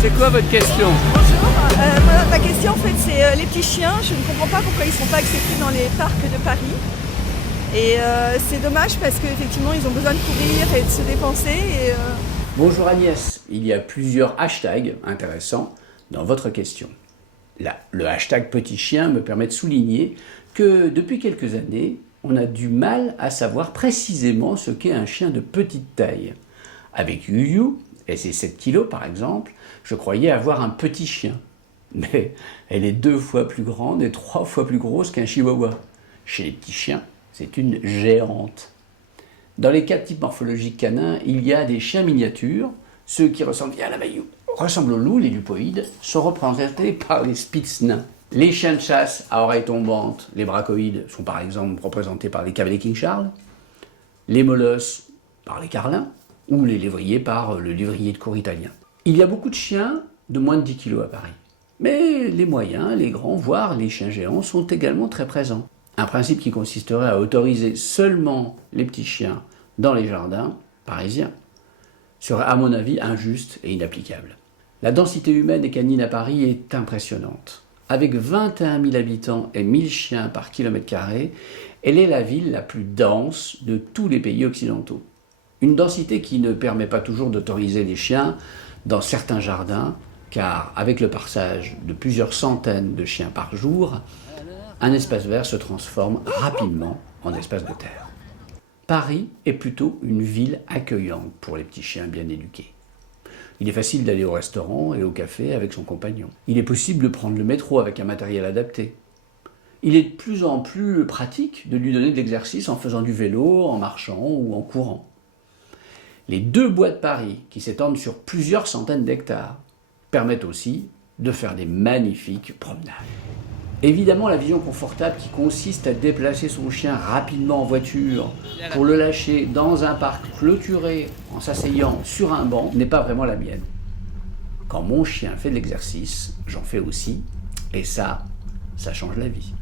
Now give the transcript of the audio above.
C'est quoi votre question? Bonjour, ma question en fait c'est les petits chiens, je ne comprends pas pourquoi ils ne sont pas acceptés dans les parcs de Paris. Et c'est dommage parce qu'effectivement ils ont besoin de courir et de se dépenser. Bonjour Agnès, il y a plusieurs hashtags intéressants dans votre question. Là, le hashtag petit chien me permet de souligner que depuis quelques années, on a du mal à savoir précisément ce qu'est un chien de petite taille. Avec Yuyu et ses 7 kilos par exemple, je croyais avoir un petit chien. Mais elle est 2 fois plus grande et 3 fois plus grosse qu'un chihuahua. Chez les petits chiens, c'est une géante. Dans les 4 types morphologiques canins, il y a des chiens miniatures, ceux qui ressemblent bien à la Mayou, ressemblent aux loups, les lupoïdes, sont représentés par les spitz nains. Les chiens de chasse à oreilles tombantes, les bracoïdes, sont par exemple représentés par les cavaliers King Charles, les molosses par les carlins, ou les lévriers par le lévrier de cour italien. Il y a beaucoup de chiens de moins de 10 kg à Paris. Mais les moyens, les grands, voire les chiens géants sont également très présents. Un principe qui consisterait à autoriser seulement les petits chiens dans les jardins parisiens serait à mon avis injuste et inapplicable. La densité humaine et canine à Paris est impressionnante. Avec 21 000 habitants et 1000 chiens par kilomètre carré, elle est la ville la plus dense de tous les pays occidentaux. Une densité qui ne permet pas toujours d'autoriser les chiens dans certains jardins, car avec le passage de plusieurs centaines de chiens par jour, un espace vert se transforme rapidement en espace de terre. Paris est plutôt une ville accueillante pour les petits chiens bien éduqués. Il est facile d'aller au restaurant et au café avec son compagnon. Il est possible de prendre le métro avec un matériel adapté. Il est de plus en plus pratique de lui donner de l'exercice en faisant du vélo, en marchant ou en courant. Les 2 bois de Paris, qui s'étendent sur plusieurs centaines d'hectares, permettent aussi de faire des magnifiques promenades. Évidemment, la vision confortable qui consiste à déplacer son chien rapidement en voiture pour le lâcher dans un parc clôturé en s'asseyant sur un banc n'est pas vraiment la mienne. Quand mon chien fait de l'exercice, j'en fais aussi, et ça change la vie.